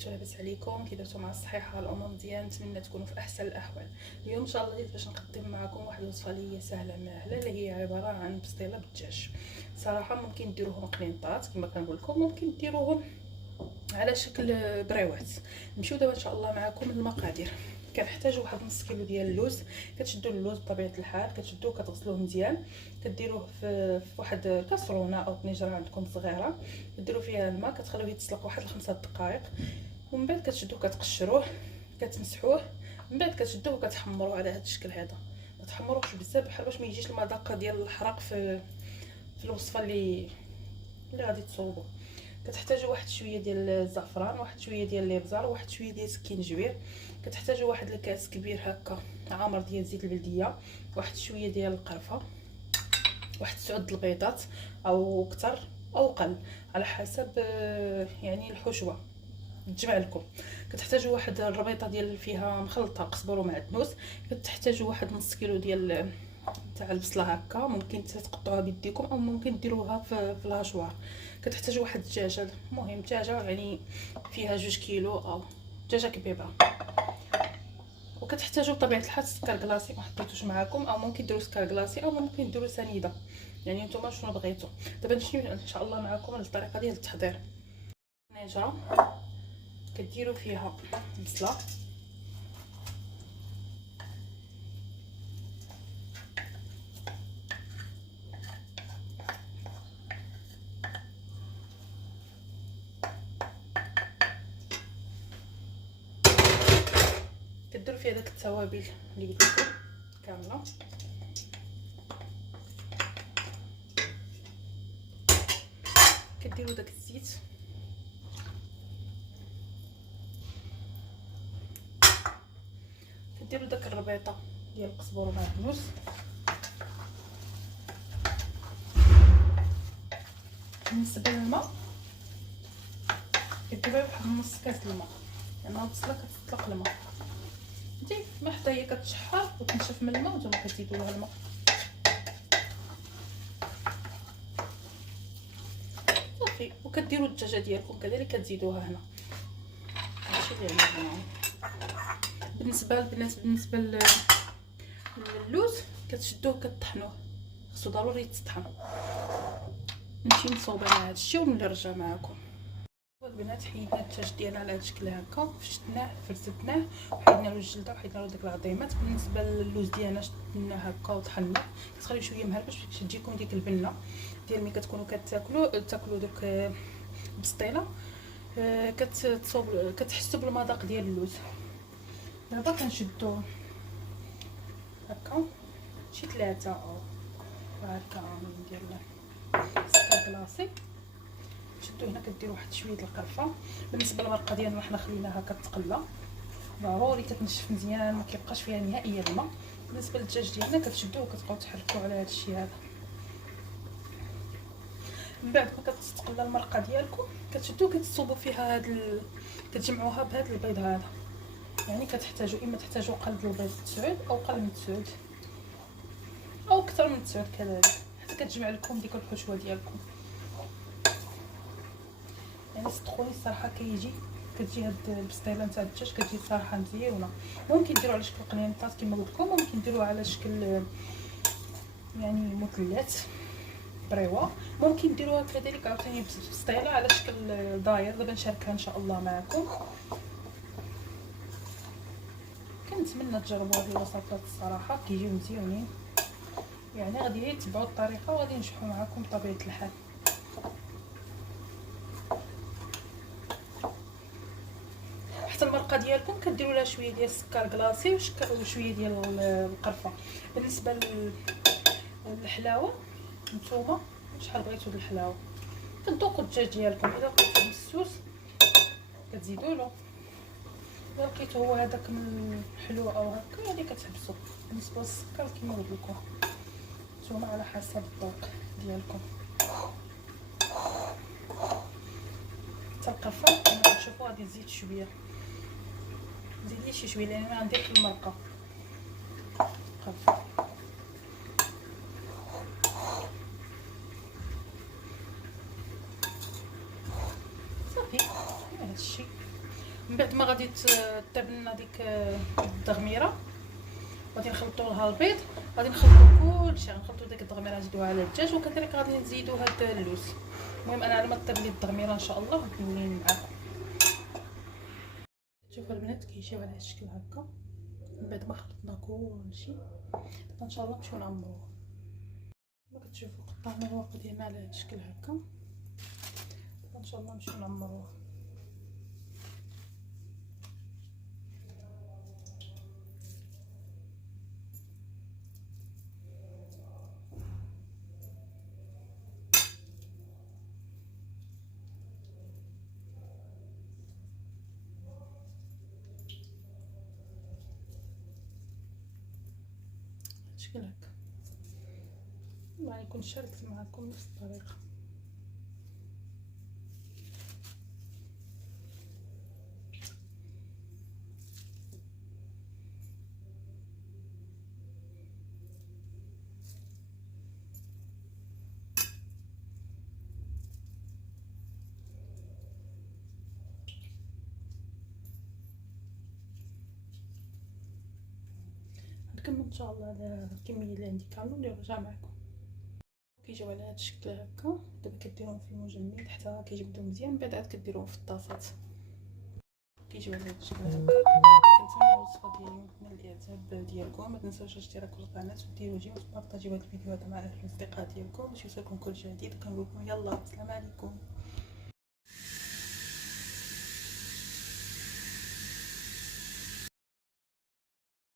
درتو لاباس عليكم؟ كي درتو مع الصحيحه الامور مزيان، نتمنى تكونوا في احسن الاحوال. اليوم ان شاء الله جيت باش نقدم معكم واحد الوصفه اللي هي سهله ماهله، اللي هي عباره عن بسطيله بالدجاج. صراحه ممكن ديروهم قنينطات كما كنقول لكم، ممكن ديروهم على شكل بريوات. نمشيو دابا ان شاء الله معكم المقادير. كنحتاجوا واحد نص كيلو ديال اللوز. كتشدوا اللوز بطبيعه الحال، كتشدوه كتغسلوه مزيان، كديروه في واحد كاسرونه او طنجره عندكم صغيره، كديروا فيها الماء، كتخليوه يتسلق واحد 5 دقائق، ومن بعد كتشدوه كتقشروه كتمسحوه، من بعد كتشدوه وكتحمروه على هذا الشكل هذا. ما تحمروش بزاف بحال باش ما يجيش المذاق ديال الحرق في الوصفه اللي غادي تصوبوا. كتحتاجوا واحد شويه ديال الزعفران، واحد شويه ديال الابزار، واحد شويه ديال السكينجبير. كتحتاجوا واحد الكاس كبير هكا عامر ديال زيت البلديه، واحد شويه ديال القرفه، واحد 9 البيضات او اكثر او قل على حسب يعني الحشوه تجمع لكم. كتحتاجوا واحد الربيطه ديال فيها مخلطه قزبر ومعدنوس. كتحتاجوا واحد نص كيلو ديال تاع البصله هكا، ممكن تقطعوها بيديكم او ممكن ديروها في الهاشوار. كتحتاجوا واحد الدجاجه، المهم دجاجه يعني فيها 2 كيلو او دجاجه كبيره. وكتحتاجوا بطبيعه الحال سكر كلاصي، ما حطيتوش معاكم، او ممكن ديروا سكر كلاصي او ممكن ديروا سنيده، يعني نتوما شنو بغيتوا. دابا نمشيو ان شاء الله معكم الطريقه ديال التحضير. طنجره كديروا فيها البصله، كديروا فيها داك التوابل اللي قلت لكم كامله، كديروا داك الزيت، كديروا داك الربيطه ديال القزبر ومعدنوس، بالنسبه للماء كديروا واحد نص كاس الماء، لان البصله كتطلق الماء. انت ما حتى هي كتشحر وتنشف من الماء وانتم كتزيدوا لها الماء صافي. وكديروا الدجاجه ديالكم كذلك كتزيدوها هنا، هادشي اللي عملنا. بالنسبه للوز كتشدوه كطحنوه، خصو ضروري يتطحن. نمشي نصوب انا هادشي ونولي نرجع معكم. البنات حيدنا الدجاج ديالنا على هاد الشكل هكا، فشتناه فرزتناه وحيدنا له الجلده وحيدنا له داك العظيمات. بالنسبه للوز ديالنا شدناه هكا وطحناه، كتخليو شويه مهربش باش تجيكم ديك البنه ديال ملي كتكونوا تاكلوا دوك البسطيله، كتحسوا بالمذاق ديال اللوز. دابا كنشدو هكا شي 3 او هكا ديال السكر كلاصي. شدوا هنا كديروا واحد شويه د القرفه. بالنسبه للمرقه ديالنا حنا خليناها كتقلى، ضروري كتنشف مزيان، ما كيبقاش فيها نهائيا الماء. بالنسبه للدجاج ديالنا كتشدوه وكتبقاو تحركوا على هذا الشيء هذا. من بعد ما كتستقلى المرقه ديالكم كتشدوه كتصوبوا فيها كتجمعوها بهذا البيض هذا. يعني كتحتاجوا اما تحتاجوا قلب البيض 9 او قل من 9 او اكثر من 9 كذلك، حتى كتجمع لكم ديك الحشوه ديالكم. يعني صدقوني الصراحه كتجي هاد البسطيله نتاع الدجاج كتجي صراحه مزيونه. ممكن ديروها على شكل قنينطات كما قلت لكم، ممكن ديروها على شكل يعني مثلثات بريوا، ممكن ديروها كذلك عاوتاني بسطيله على شكل داير. دابا نشاركها ان شاء الله معكم. كنتمنى تجربوا هذه الوصفات الصراحه كيجيو مزيونين، يعني غادي تبعوا الطريقه وغادي ينجحوا معكم بطبيعه الحال. حتى المرقه ديالكم كديروا لها شويه ديال السكر كلاصي وشويه ديال القرفه. بالنسبه للحلاوه نتوما شحال بغيتوا د الحلاوه كتذوقوا الدجاج ديالكم. الا لقيتوه مسوس كتزيدوا له، الا لقيتو هو هذاك من الحلو او هكا يعني كتحبسوا. بالنسبه للسكر كما قلت لكم نتوما على حسب الذوق ديالكم. حتى القرفه كما كتشوفوا غادي نزيد شويه، زيدي شي شويه لان انا غندير في المرقه قرفه. صافي هذا الشيء. من بعد ما غادي تطيب ديك التغميره غادي نخلطوا لها البيض، غادي نخلطوا كلشي، غنخلطوا ديك التغميره نزيدوها على الدجاج، وكذلك غادي نزيدوا هاد اللوز. المهم انا على ما طيب لي التغميره ان شاء الله نولي معاكم. شوفوا البنات كيجيو على هاد الشكل هكا. من بعد ما خلطنا كلشي دابا ان شاء الله نمشيو نعمروه. كما كتشوفوا قطعنا الورق ديالنا على هاد الشكل هكا. دابا ان شاء الله نمشيو نعمروه. شكل هكا يعني كنت شاركت معكم نفس الطريقه. نكمل ان شاء الله على الكميه اللي عندي كامله ونرجع معكم. كيجيو على هذا الشكل هكا. دابا كديروهم في المجمد حتى كيجبدوا مزيان، من بعد عاد كديروهم في الطاسات. كيجيو على هذا الشكل هكا. كنتمنى الوصفه ديالي من الاعجاب ديالكم. ما تنساوش الاشتراك في القناه وديروا جيم وتبارطاجيو هذا الفيديو هذا مع الاصدقاء ديالكم باش يوصلكم كل جديد. كنقول لكم يلا السلام عليكم.